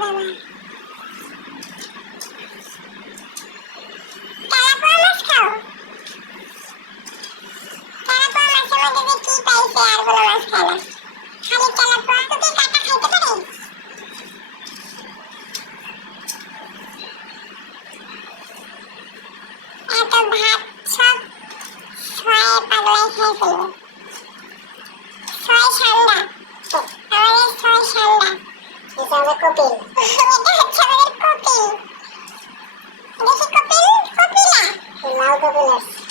বাবা তেলাপোয়া মাছ খাও? তেলাপোয়া মাছের মধ্যে যে কি পাইছে আর কোনো মাছ খায় না, খালি তেলাপোয়া। তো তুই কাটা খাইতে পারিস? এত ভাত সব ছয় পাগলায় খেয়ে ফেলবে। ছয় ঠান্ডা, আমাদের ছয় ঠান্ডা। এটা আমাদের কপিল, এটা হচ্ছে আমাদের কপিল। দেখি কপিল, কপিলা লাউ কপিল আসছে।